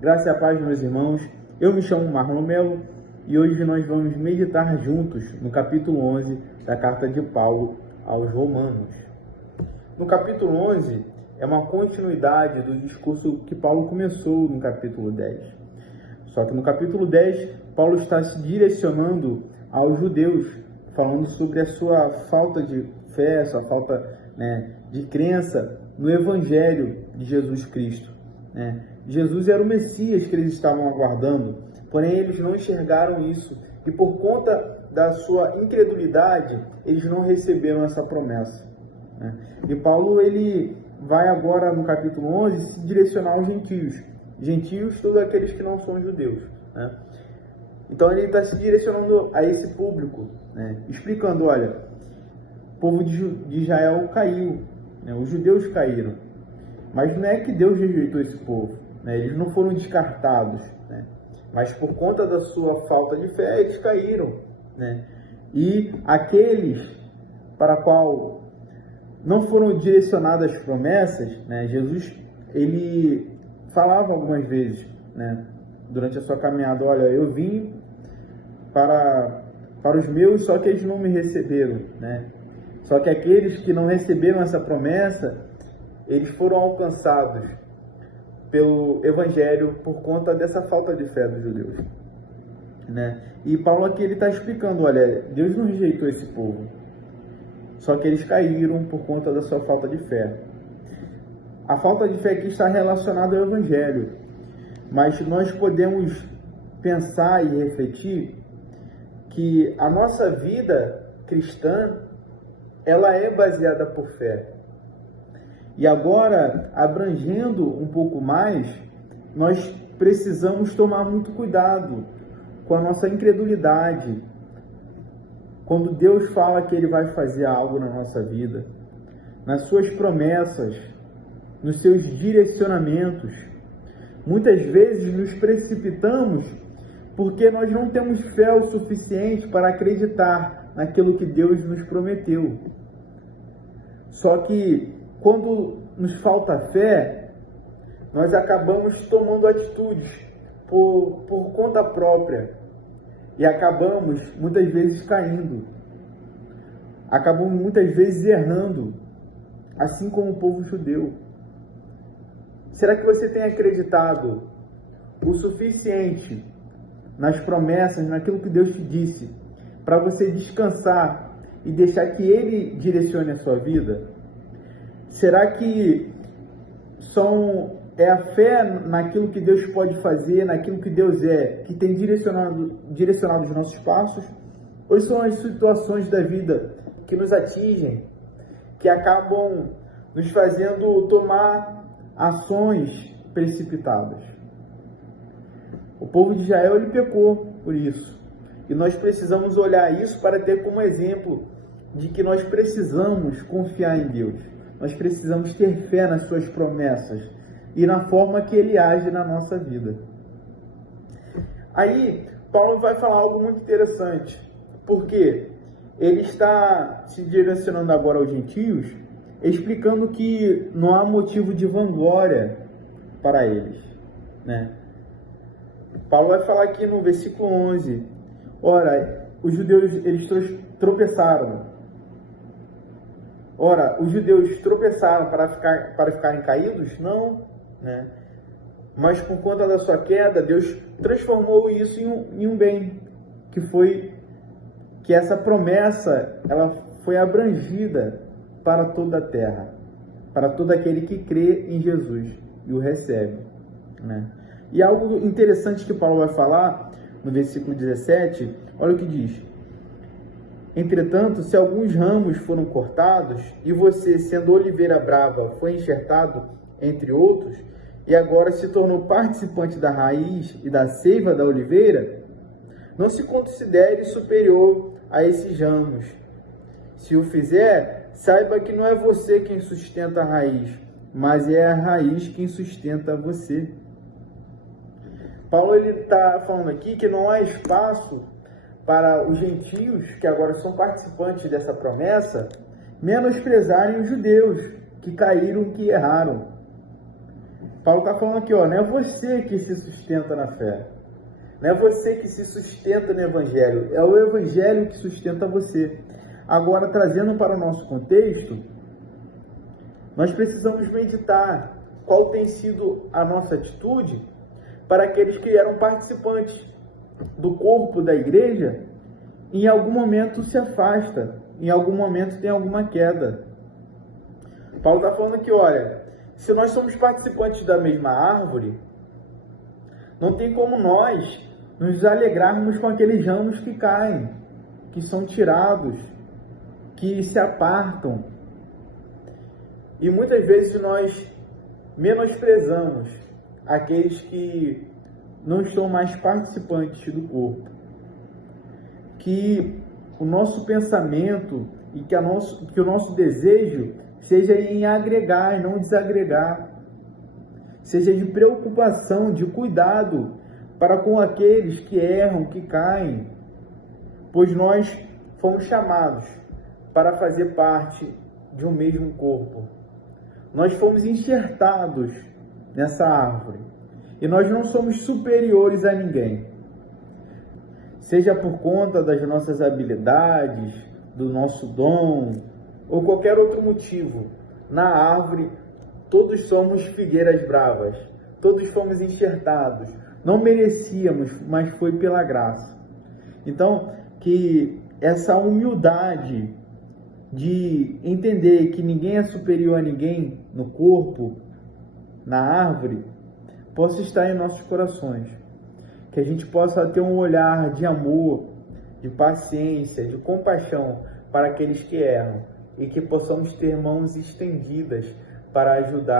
Graça e a paz, meus irmãos. Eu me chamo Marlon Melo e hoje nós vamos meditar juntos no capítulo 11 da carta de Paulo aos Romanos. No capítulo 11 é uma continuidade do discurso que Paulo começou no capítulo 10. Só que no capítulo 10, Paulo está se direcionando aos judeus, falando sobre a sua falta de fé, sua falta de crença no Evangelho de Jesus Cristo. Jesus era o Messias que eles estavam aguardando, porém eles não enxergaram isso e por conta da sua incredulidade, eles não receberam essa promessa. E Paulo ele vai agora no capítulo 11 se direcionar aos gentios. Gentios, todos aqueles que não são judeus. Então ele está se direcionando a esse público, explicando, olha, o povo de Israel caiu, os judeus caíram, mas não é que Deus rejeitou esse povo, eles não foram descartados, mas por conta da sua falta de fé eles caíram, e aqueles para qual não foram direcionadas as promessas, Jesus ele falava algumas vezes, durante a sua caminhada, olha, eu vim para os meus, só que eles não me receberam, Só que aqueles que não receberam essa promessa, eles foram alcançados pelo Evangelho por conta dessa falta de fé dos judeus, E Paulo aqui ele está explicando, olha, Deus não rejeitou esse povo, só que eles caíram por conta da sua falta de fé. A falta de fé aqui está relacionada ao Evangelho, mas nós podemos pensar e refletir que a nossa vida cristã, ela é baseada por fé. E agora, abrangendo um pouco mais, nós precisamos tomar muito cuidado com a nossa incredulidade. Quando Deus fala que Ele vai fazer algo na nossa vida, nas suas promessas, nos seus direcionamentos, muitas vezes nos precipitamos porque nós não temos fé o suficiente para acreditar naquilo que Deus nos prometeu. Só que quando nos falta fé, nós acabamos tomando atitudes por conta própria e acabamos muitas vezes caindo, acabamos muitas vezes errando, assim como o povo judeu. Será que você tem acreditado o suficiente nas promessas, naquilo que Deus te disse, para você descansar e deixar que Ele direcione a sua vida? Será que é a fé naquilo que Deus pode fazer, naquilo que Deus é, que tem direcionado os nossos passos? Ou são as situações da vida que nos atingem, que acabam nos fazendo tomar ações precipitadas? O povo de Israel ele pecou por isso. E nós precisamos olhar isso para ter como exemplo de que nós precisamos confiar em Deus. Nós precisamos ter fé nas suas promessas e na forma que Ele age na nossa vida. Aí, Paulo vai falar algo muito interessante, porque ele está se direcionando agora aos gentios, explicando que não há motivo de vanglória para eles, Paulo vai falar aqui no versículo 11, ora, os judeus eles tropeçaram. Ora, os judeus tropeçaram para ficarem caídos? Não, Mas por conta da sua queda, Deus transformou isso em um bem, que foi que essa promessa ela foi abrangida para toda a terra, para todo aquele que crê em Jesus e o recebe, E algo interessante que Paulo vai falar no versículo 17, olha o que diz: entretanto, se alguns ramos foram cortados, e você, sendo oliveira brava, foi enxertado entre outros, e agora se tornou participante da raiz e da seiva da oliveira, não se considere superior a esses ramos. Se o fizer, saiba que não é você quem sustenta a raiz, mas é a raiz quem sustenta você. Paulo está falando aqui que não há espaço para os gentios, que agora são participantes dessa promessa, menosprezarem os judeus, que caíram, que erraram. Paulo está falando aqui, não é você que se sustenta na fé. Não é você que se sustenta no Evangelho. É o Evangelho que sustenta você. Agora, trazendo para o nosso contexto, nós precisamos meditar qual tem sido a nossa atitude para aqueles que eram participantes do corpo da igreja, em algum momento se afasta, em algum momento tem alguma queda. Paulo está falando aqui, se nós somos participantes da mesma árvore, não tem como nós nos alegrarmos com aqueles ramos que caem, que são tirados, que se apartam. E muitas vezes nós menosprezamos aqueles que não estão mais participantes do corpo. Que o nosso pensamento e que o nosso desejo seja em agregar e não desagregar. Seja de preocupação, de cuidado para com aqueles que erram, que caem. Pois nós fomos chamados para fazer parte de um mesmo corpo. Nós fomos enxertados nessa árvore. E nós não somos superiores a ninguém. Seja por conta das nossas habilidades, do nosso dom, ou qualquer outro motivo. Na árvore, todos somos figueiras bravas. Todos fomos enxertados. Não merecíamos, mas foi pela graça. Então, que essa humildade de entender que ninguém é superior a ninguém no corpo, na árvore, possa estar em nossos corações. Que a gente possa ter um olhar de amor, de paciência, de compaixão para aqueles que erram. E que possamos ter mãos estendidas para ajudar